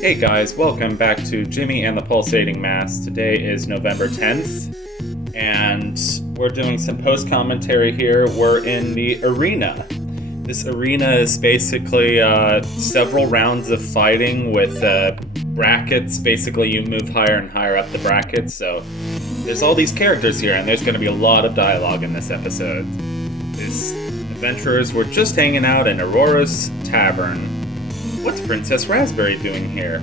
Hey guys, welcome back to Jimmy and the Pulsating Mass. Today is November 10th, and we're doing some post-commentary here. We're in the arena. This arena is basically several rounds of fighting with brackets. Basically, you move higher and higher up the brackets, so there's all these characters here, and there's going to be a lot of dialogue in this episode. These adventurers were just hanging out in Aurora's Tavern. What's Princess Raspberry doing here?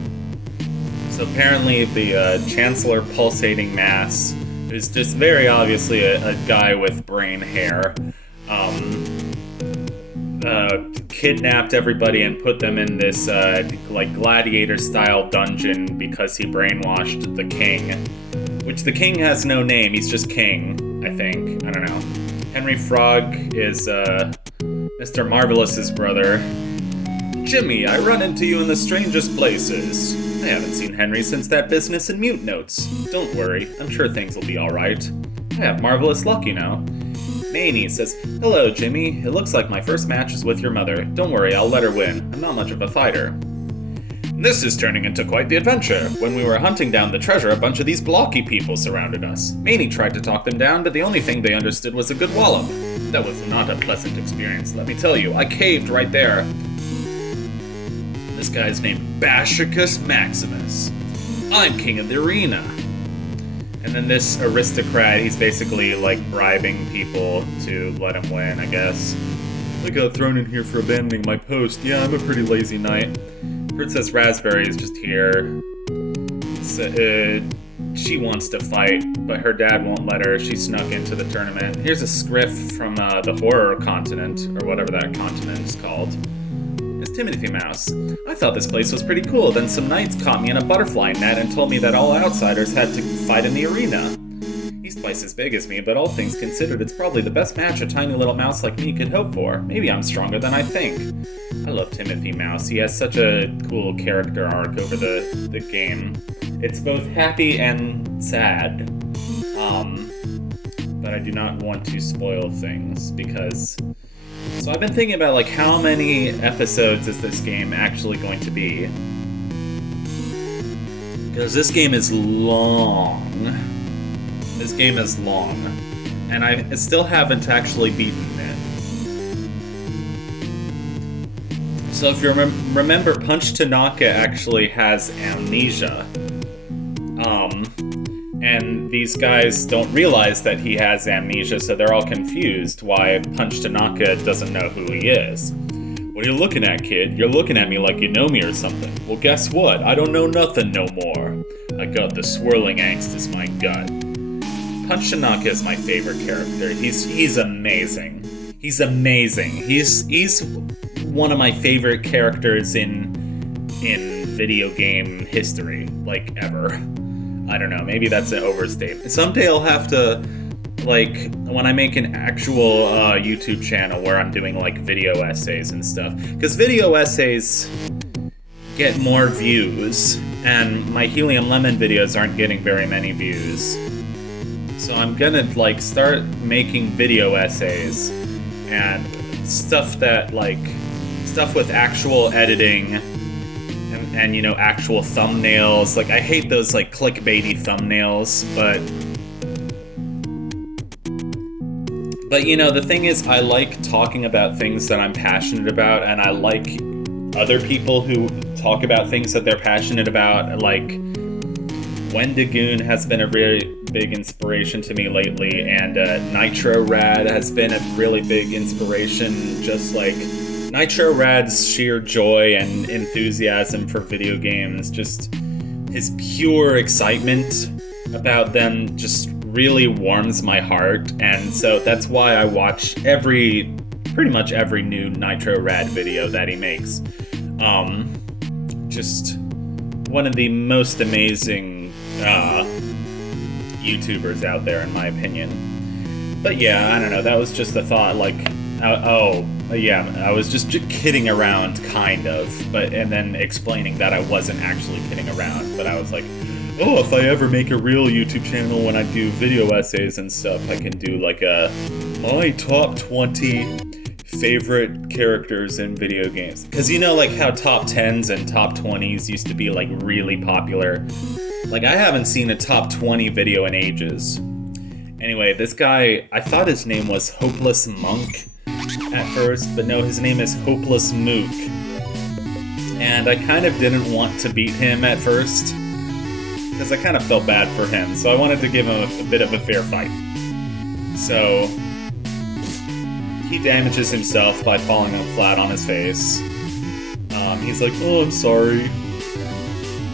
So apparently the Chancellor Pulsating Mass is just very obviously a guy with brain hair. Kidnapped everybody and put them in this like gladiator-style dungeon because he brainwashed the king. Which the king has no name, he's just king, I think. I don't know. Henry Frog is Mr. Marvelous's brother. Jimmy, I run into you in the strangest places. I haven't seen Henry since that business in Mute Notes. Don't worry, I'm sure things will be alright. I have marvelous luck, you know. Maney says, Hello, Jimmy. It looks like my first match is with your mother. Don't worry, I'll let her win. I'm not much of a fighter. This is turning into quite the adventure. When we were hunting down the treasure, a bunch of these blocky people surrounded us. Maney tried to talk them down, but the only thing they understood was a good wallop. That was not a pleasant experience, let me tell you. I caved right there. This guy's named Bashicus Maximus. I'm king of the arena. And then this aristocrat, he's basically like bribing people to let him win, I guess. I got thrown in here for abandoning my post. Yeah, I'm a pretty lazy knight. Princess Raspberry is just here. So, she wants to fight, but her dad won't let her. She snuck into the tournament. Here's a scriff from the horror continent, or whatever that continent is called. It's Timothy Mouse. I thought this place was pretty cool, then some knights caught me in a butterfly net and told me that all outsiders had to fight in the arena. He's twice as big as me, but all things considered, it's probably the best match a tiny little mouse like me could hope for. Maybe I'm stronger than I think. I love Timothy Mouse. He has such a cool character arc over the game. It's both happy and sad. But I do not want to spoil things because... So I've been thinking about, like, how many episodes is this game actually going to be? Because this game is long. This game is long. And I still haven't actually beaten it. So if you remember, Punch Tanaka actually has amnesia. And these guys don't realize that he has amnesia, so they're all confused why Punch Tanaka doesn't know who he is. What are you looking at, kid? You're looking at me like you know me or something. Well, guess what? I don't know nothing no more. I got the swirling angst is my gut. Punch Tanaka is my favorite character. He's amazing. He's amazing. He's one of my favorite characters in video game history, like, ever. I don't know, maybe that's an overstatement. Someday I'll have to, like, when I make an actual YouTube channel where I'm doing, like, video essays and stuff. Because video essays get more views, and my Helium Lemon videos aren't getting very many views. So I'm gonna, like, start making video essays and stuff that, like, stuff with actual editing and you know, actual thumbnails. Like, I hate those, like, clickbaity thumbnails, but you know, the thing is, I like talking about things that I'm passionate about, and I like other people who talk about things that they're passionate about. Like, Wendigoon has been a really big inspiration to me lately, and Nitro Rad has been a really big inspiration, just like Nitro Rad's sheer joy and enthusiasm for video games, just his pure excitement about them just really warms my heart, and so that's why I watch pretty much every new Nitro Rad video that he makes. Just one of the most amazing YouTubers out there, in my opinion. But yeah, I don't know, that was just a thought, like, yeah, I was just kidding around, kind of, and then explaining that I wasn't actually kidding around, but I was like, oh, if I ever make a real YouTube channel when I do video essays and stuff, I can do like my top 20 favorite characters in video games. Because you know, like how top 10s and top 20s used to be like really popular. Like I haven't seen a top 20 video in ages. Anyway, this guy, I thought his name was Hopeless Monk at first, but no, his name is Hopeless Mook. And I kind of didn't want to beat him at first, because I kind of felt bad for him, so I wanted to give him a bit of a fair fight. So, he damages himself by falling flat on his face. He's like, oh, I'm sorry.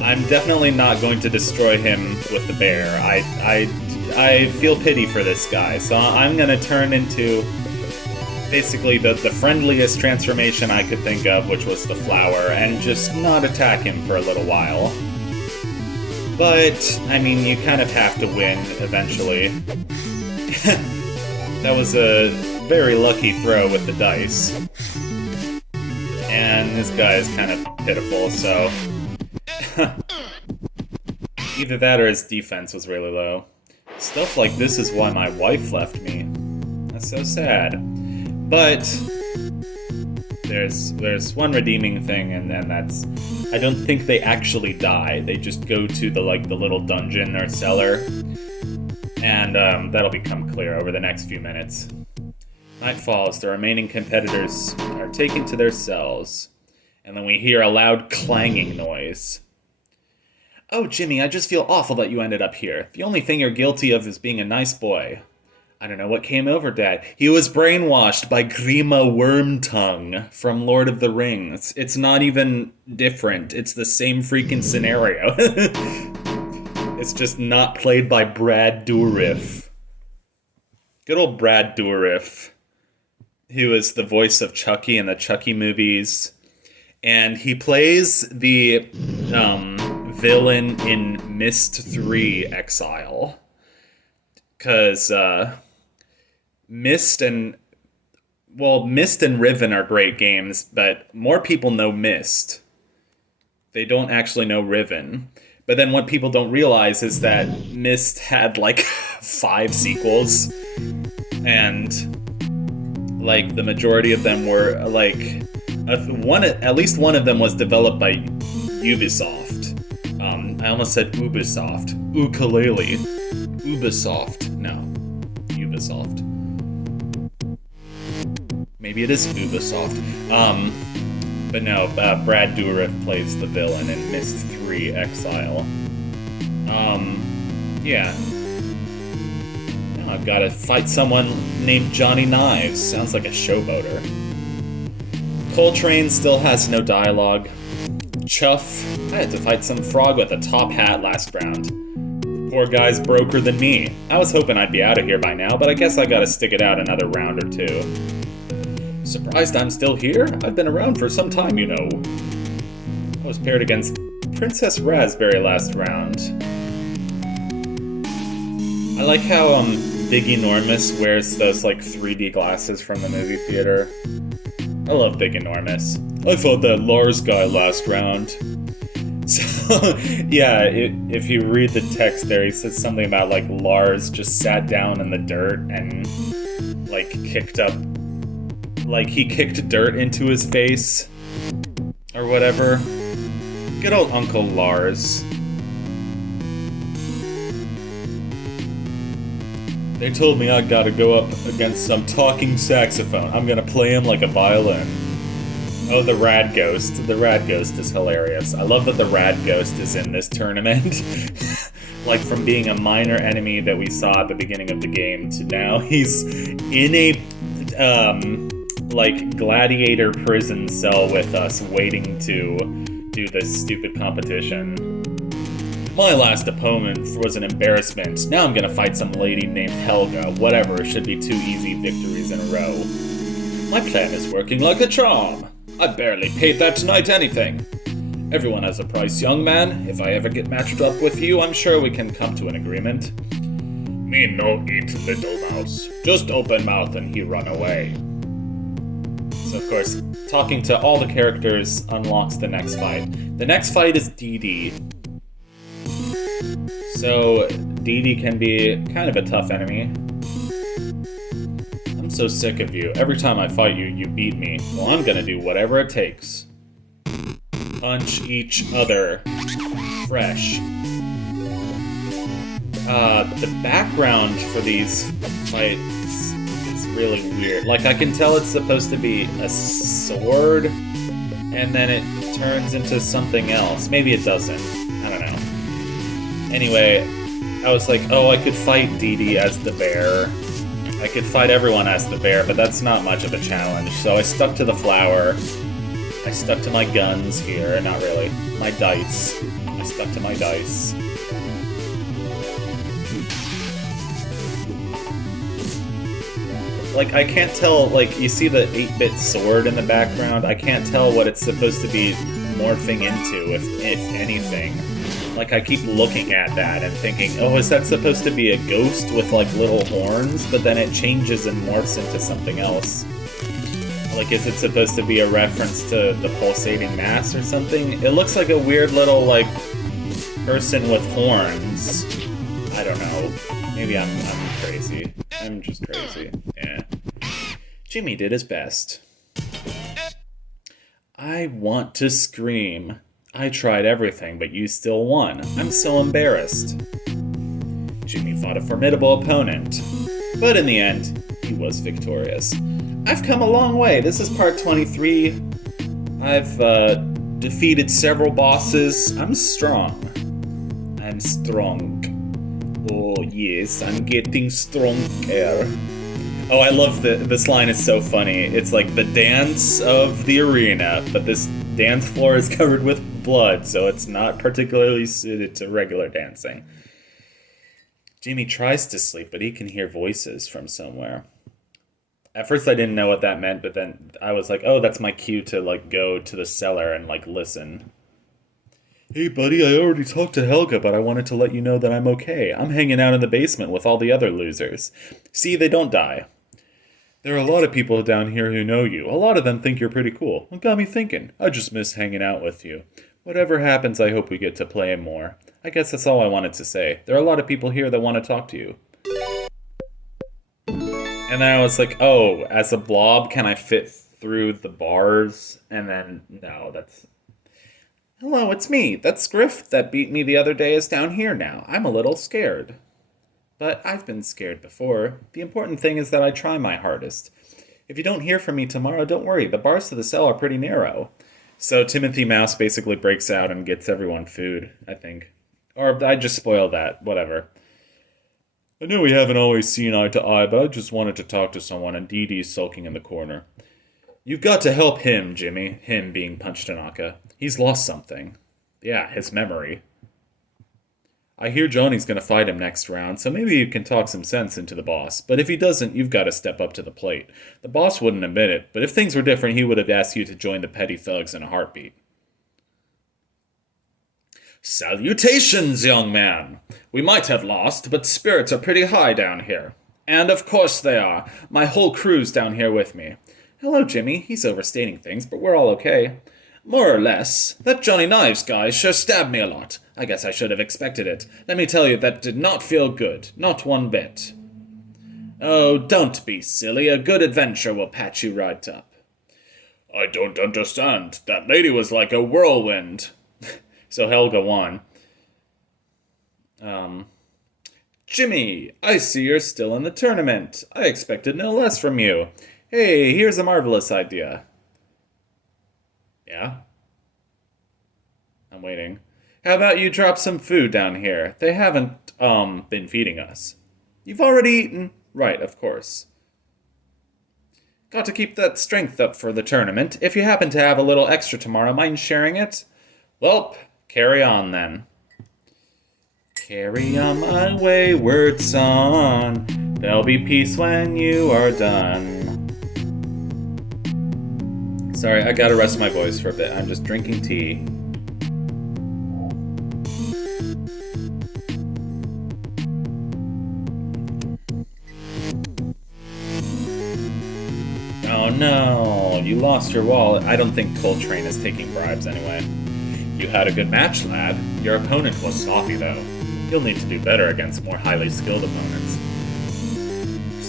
I'm definitely not going to destroy him with the bear. I feel pity for this guy, so I'm gonna turn into basically the friendliest transformation I could think of, which was the flower, and just not attack him for a little while. But, I mean, you kind of have to win eventually. That was a very lucky throw with the dice. And this guy is kind of pitiful, so... Either that or his defense was really low. Stuff like this is why my wife left me. That's so sad. But there's one redeeming thing, and that's I don't think they actually die. They just go to the little dungeon or cellar, and that'll become clear over the next few minutes. Night falls. The remaining competitors are taken to their cells, and then we hear a loud clanging noise. Oh, Jimmy, I just feel awful that you ended up here. The only thing you're guilty of is being a nice boy. I don't know what came over Dad. He was brainwashed by Grima Wormtongue from Lord of the Rings. It's not even different. It's the same freaking scenario. It's just not played by Brad Dourif. Good old Brad Dourif, who is the voice of Chucky in the Chucky movies. And he plays the villain in Myst 3 Exile. Because Myst and Riven are great games, but more people know Myst. They don't actually know Riven. But then what people don't realize is that Myst had like 5 sequels, and like the majority of them were like at least one of them was developed by Ubisoft. I almost said Ubisoft. Ukulele. Ubisoft. No. Ubisoft. Maybe it is Ubisoft. But no, Brad Dourif plays the villain in Myst 3 Exile. Yeah. Now I've got to fight someone named Johnny Knives. Sounds like a showboater. Coltrane still has no dialogue. Chuff. I had to fight some frog with a top hat last round. Poor guy's broker than me. I was hoping I'd be out of here by now, but I guess I gotta stick it out another round or two. Surprised I'm still here? I've been around for some time, you know. I was paired against Princess Raspberry last round. I like how Big Enormous wears those like 3D glasses from the movie theater. I love Big Enormous. I fought that Lars guy last round. So, yeah, if you read the text there, he says something about, like, Lars just sat down in the dirt and, like, kicked dirt into his face, or whatever. Good old Uncle Lars. They told me I gotta go up against some talking saxophone. I'm gonna play him like a violin. Oh, the Rad Ghost. The Rad Ghost is hilarious. I love that the Rad Ghost is in this tournament. Like, from being a minor enemy that we saw at the beginning of the game to now he's in a, like, gladiator prison cell with us waiting to do this stupid competition. My last opponent was an embarrassment. Now I'm gonna fight some lady named Helga. Whatever, should be 2 easy victories in a row. My plan is working like a charm. I barely paid that knight anything. Everyone has a price, young man. If I ever get matched up with you, I'm sure we can come to an agreement. Me no eat, little mouse. Just open mouth and he run away. So, of course, talking to all the characters unlocks the next fight. The next fight is Dee Dee. So, Dee Dee can be kind of a tough enemy. I'm so sick of you. Every time I fight you, you beat me. Well, I'm gonna do whatever it takes. Punch each other. Fresh. The background for these fights is really weird. Like, I can tell it's supposed to be a sword, and then it turns into something else. Maybe it doesn't. I don't know. Anyway, I was like, oh, I could fight Dee Dee as the bear. I could fight everyone as the bear, but that's not much of a challenge. So I stuck to the flower. I stuck to my guns here. Not really. My dice. I stuck to my dice. Like, I can't tell, like, you see the 8-bit sword in the background? I can't tell what it's supposed to be morphing into, if anything. Like, I keep looking at that and thinking, oh, is that supposed to be a ghost with, like, little horns? But then it changes and morphs into something else. Like, is it supposed to be a reference to the pulsating mass or something? It looks like a weird little, like, person with horns. I don't know. Maybe I'm crazy. I'm just crazy. Yeah. Jimmy did his best. I want to scream. I tried everything, but you still won. I'm so embarrassed. Jimmy fought a formidable opponent, but in the end, he was victorious. I've come a long way. This is part 23. I've defeated several bosses. I'm strong. I'm strong. Oh yes, I'm getting stronger. Oh, I love this line is so funny. It's like the dance of the arena, but this dance floor is covered with blood, so it's not particularly suited to regular dancing. Jimmy tries to sleep, but he can hear voices from somewhere. At first I didn't know what that meant, but then I was like, oh, that's my cue to, like, go to the cellar and, like, listen. Hey, buddy, I already talked to Helga, but I wanted to let you know that I'm okay. I'm hanging out in the basement with all the other losers. See, they don't die. There are a lot of people down here who know you. A lot of them think you're pretty cool. It got me thinking. I just miss hanging out with you. Whatever happens, I hope we get to play more. I guess that's all I wanted to say. There are a lot of people here that want to talk to you. And then I was like, oh, as a blob, can I fit through the bars? And then, no, that's... Hello, it's me. That Scriff that beat me the other day is down here now. I'm a little scared. But I've been scared before. The important thing is that I try my hardest. If you don't hear from me tomorrow, don't worry. The bars to the cell are pretty narrow. So Timothy Mouse basically breaks out and gets everyone food, I think. Or I just spoiled that. Whatever. I know we haven't always seen eye to eye, but I just wanted to talk to someone, and Dee Dee's sulking in the corner. You've got to help him, Jimmy. Him being Punch Tanaka. He's lost something. Yeah, his memory. I hear Johnny's gonna fight him next round, so maybe you can talk some sense into the boss. But if he doesn't, you've got to step up to the plate. The boss wouldn't admit it, but if things were different, he would have asked you to join the petty thugs in a heartbeat. Salutations, young man! We might have lost, but spirits are pretty high down here. And of course they are. My whole crew's down here with me. Hello, Jimmy. He's overstating things, but we're all okay. More or less. That Johnny Knives guy sure stabbed me a lot. I guess I should have expected it. Let me tell you, that did not feel good. Not one bit. Oh, don't be silly. A good adventure will patch you right up. I don't understand. That lady was like a whirlwind. So Helga won. Jimmy, I see you're still in the tournament. I expected no less from you. Hey, here's a marvelous idea. Yeah? I'm waiting. How about you drop some food down here? They haven't, been feeding us. You've already eaten? Right, of course. Got to keep that strength up for the tournament. If you happen to have a little extra tomorrow, mind sharing it? Welp, carry on then. Carry on my wayward son. There'll be peace when you are done. Sorry, I gotta rest my voice for a bit. I'm just drinking tea. Oh no, you lost your wallet. I don't think Coltrane is taking bribes anyway. You had a good match, lad. Your opponent was sloppy, though. You'll need to do better against more highly skilled opponents.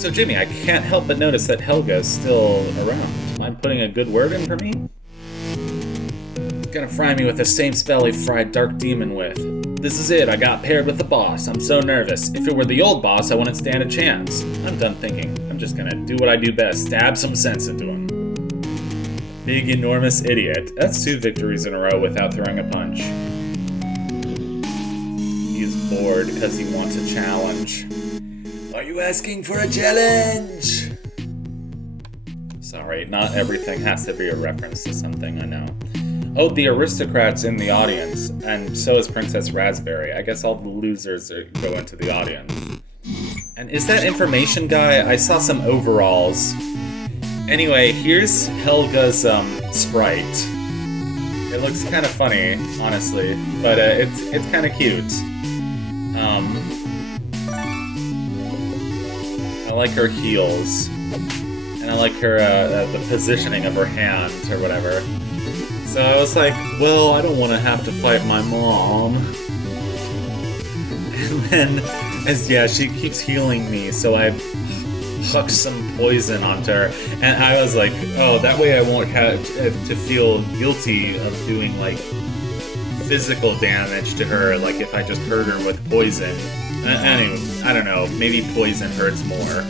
So Jimmy, I can't help but notice that Helga's still around. Mind putting a good word in for me? Gonna fry me with the same spell he fried Dark Demon with. This is it, I got paired with the boss. I'm so nervous. If it were the old boss, I wouldn't stand a chance. I'm done thinking. I'm just gonna do what I do best, stab some sense into him. Big, enormous idiot. That's 2 victories in a row without throwing a punch. He's bored because he wants a challenge. Are you asking for a challenge? Sorry, not everything has to be a reference to something, I know. Oh, the aristocrat's in the audience, and so is Princess Raspberry. I guess all the losers go into the audience. And is that information guy? I saw some overalls. Anyway, here's Helga's sprite. It looks kind of funny, honestly, but it's kind of cute. I like her heels, and I like her the positioning of her hand or whatever. So I was like, well, I don't want to have to fight my mom. And then, she keeps healing me, so I huck some poison onto her. And I was like, oh, that way I won't have to feel guilty of doing, like, physical damage to her, like if I just hurt her with poison. Anyway, I don't know, maybe poison hurts more.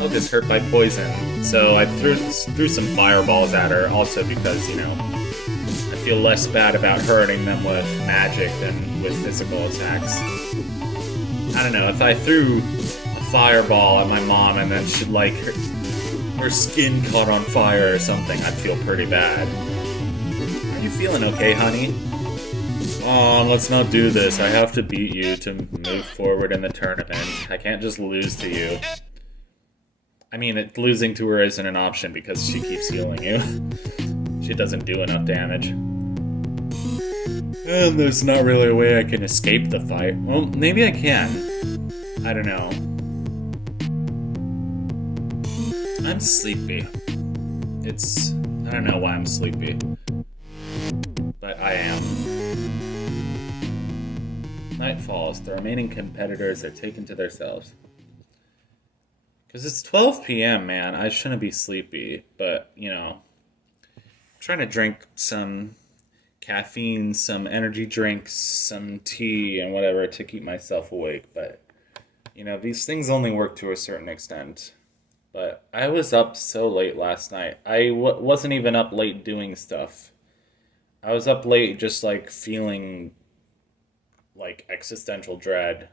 I'll just hurt by poison. So I threw some fireballs at her, also because, you know, I feel less bad about hurting them with magic than with physical attacks. I don't know, if I threw a fireball at my mom and then she'd like her skin caught on fire or something, I'd feel pretty bad. Are you feeling okay, honey? Let's not do this. I have to beat you to move forward in the tournament. I can't just lose to you. I mean, losing to her isn't an option because she keeps healing you. She doesn't do enough damage. And there's not really a way I can escape the fight. Well, maybe I can. I don't know. I'm sleepy. I don't know why I'm sleepy. But I am. Night falls. The remaining competitors are taken to themselves. Because it's 12 p.m., man. I shouldn't be sleepy, but, you know, I'm trying to drink some caffeine, some energy drinks, some tea, and whatever to keep myself awake. But, you know, these things only work to a certain extent. But I was up so late last night. I wasn't even up late doing stuff. I was up late just, like, feeling, like, existential dread.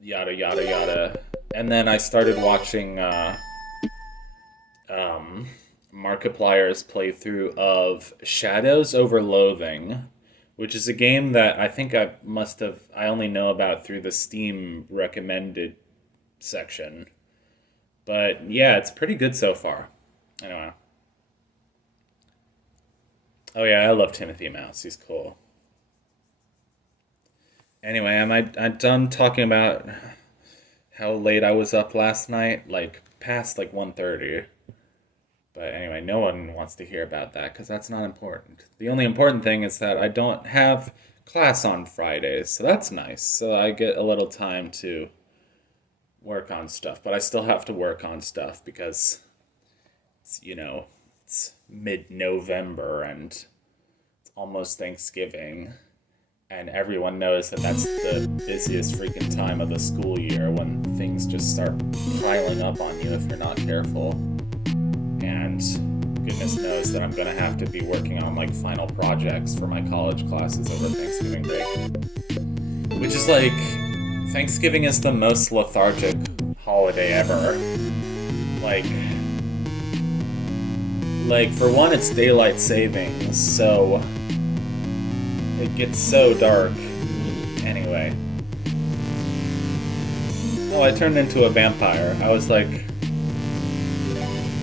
Yada, yada, yada. And then I started watching Markiplier's playthrough of Shadows Over Loathing, which is a game that I think I only know about through the Steam recommended section. But yeah, it's pretty good so far. Anyway. Oh yeah, I love Timothy Mouse. He's cool. Anyway, am I done talking about how late I was up last night? Like, past, like, 1:30. But anyway, no one wants to hear about that, because that's not important. The only important thing is that I don't have class on Fridays, so that's nice. So I get a little time to work on stuff. But I still have to work on stuff, because, it's mid-November, and it's almost Thanksgiving. And everyone knows that that's the busiest freaking time of the school year, when things just start piling up on you if you're not careful. And goodness knows that I'm going to have to be working on, like, final projects for my college classes over Thanksgiving break. Which is, like, Thanksgiving is the most lethargic holiday ever. Like, for one, it's daylight savings, so it gets so dark. Anyway. Oh, I turned into a vampire. I was like,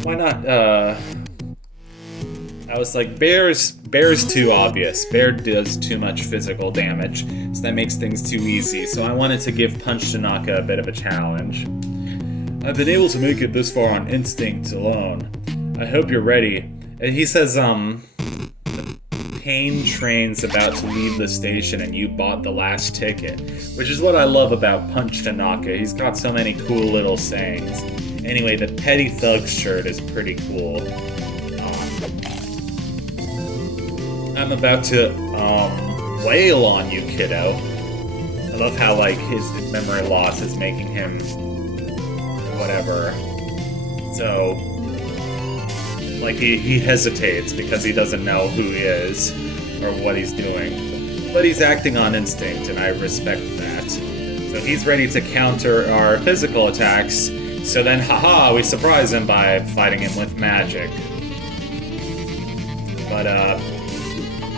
why not, I was like, Bear's too obvious. Bear does too much physical damage, so that makes things too easy. So I wanted to give Punch Tanaka a bit of a challenge. I've been able to make it this far on instinct alone. I hope you're ready. And he says, pain train's about to leave the station and you bought the last ticket. Which is what I love about Punch Tanaka. He's got so many cool little sayings. Anyway, the Petty Thug shirt is pretty cool. I'm about to, wail on you, kiddo. I love how, like, his memory loss is making him whatever. So, like, he hesitates because he doesn't know who he is or what he's doing. But he's acting on instinct, and I respect that. So he's ready to counter our physical attacks, so then, haha, we surprise him by fighting him with magic. But,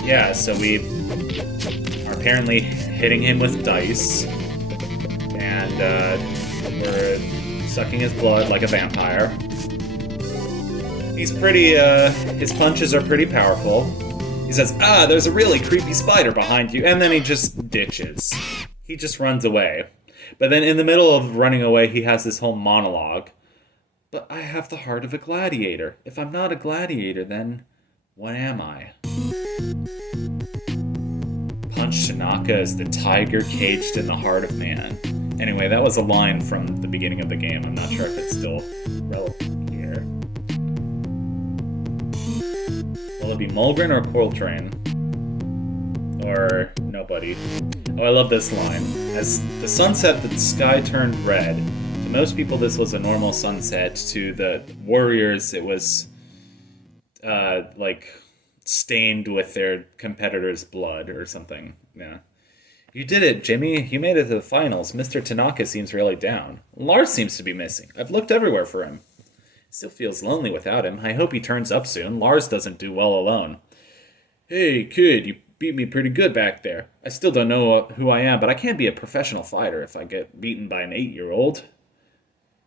yeah, so we are apparently hitting him with dice, and we're sucking his blood like a vampire. He's pretty, his punches are pretty powerful. He says, "Ah, there's a really creepy spider behind you," and then he just ditches. He just runs away. But then in the middle of running away, he has this whole monologue. "But I have the heart of a gladiator. If I'm not a gladiator, then what am I?" Punch Tanaka is the tiger caged in the heart of man. Anyway, that was a line from the beginning of the game. I'm not sure if it's still relevant here. Will it be Mulgren or Coltrane? Or nobody? Oh, I love this line. As the sun set, the sky turned red. To most people, this was a normal sunset. To the warriors, it was, like, stained with their competitor's blood or something. Yeah. "You did it, Jimmy. You made it to the finals. Mr. Tanaka seems really down. Lars seems to be missing. I've looked everywhere for him. Still feels lonely without him. I hope he turns up soon. Lars doesn't do well alone." "Hey, kid, you beat me pretty good back there. I still don't know who I am, but I can't be a professional fighter if I get beaten by an 8-year-old.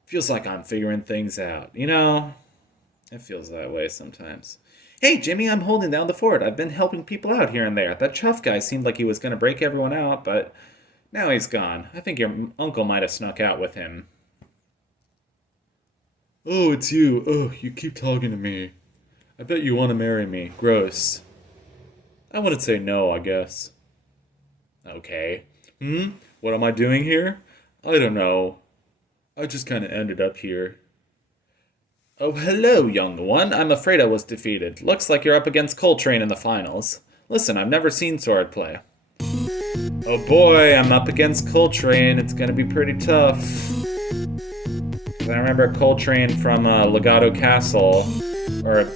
Feels like I'm figuring things out. You know, it feels that way sometimes. Hey, Jimmy, I'm holding down the fort. I've been helping people out here and there. That Chuff guy seemed like he was going to break everyone out, but now he's gone. I think your uncle might have snuck out with him." "Oh, it's you. Oh, you keep talking to me. I bet you want to marry me. Gross." "I wouldn't say no, I guess." "Okay. What am I doing here?" "I don't know. I just kind of ended up here." "Oh, hello, young one. I'm afraid I was defeated. Looks like you're up against Coltrane in the finals. Listen, I've never seen swordplay." "Oh boy, I'm up against Coltrane. It's gonna be pretty tough. 'Cause I remember Coltrane from Legato Castle, or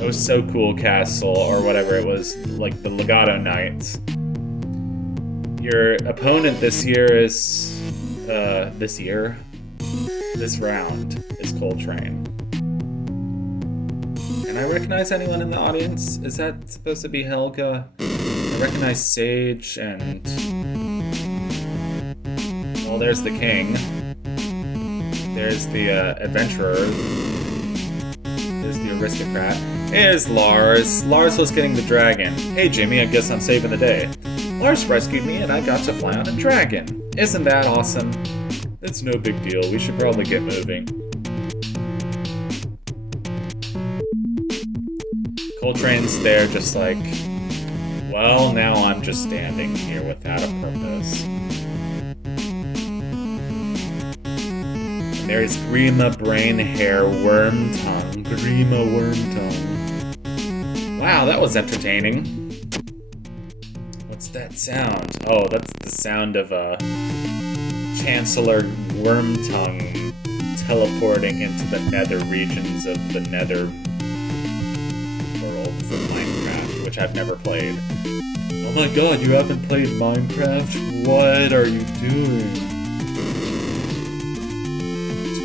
Oh So Cool Castle, or whatever it was, like the Legato Knights. Your opponent this round is Coltrane. Can I recognize anyone in the audience? Is that supposed to be Helga? I recognize Sage and... Well, there's the king. There's the adventurer. There's the aristocrat. Here's Lars. Lars was getting the dragon. Hey Jimmy, I guess I'm saving the day. Lars rescued me and I got to fly on a dragon. Isn't that awesome? It's no big deal. We should probably get moving. Coltrane's there just like, well, now I'm just standing here without a purpose. And there's Grima Brain Hair Worm Tongue. Grima Worm Tongue. Wow, that was entertaining. What's that sound? Oh, that's the sound of Chancellor Wormtongue teleporting into the nether regions of the nether world from Minecraft, which I've never played. Oh my god, you haven't played Minecraft? What are you doing?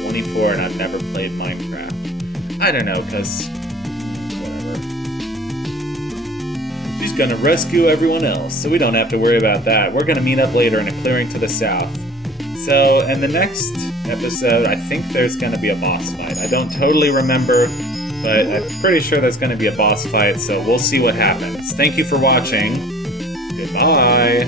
I'm 24 and I've never played Minecraft. I don't know, cause... whatever. She's gonna rescue everyone else, so we don't have to worry about that. We're gonna meet up later in a clearing to the south. So, in the next episode, I think there's going to be a boss fight. I don't totally remember, but I'm pretty sure there's going to be a boss fight, so we'll see what happens. Thank you for watching. Goodbye.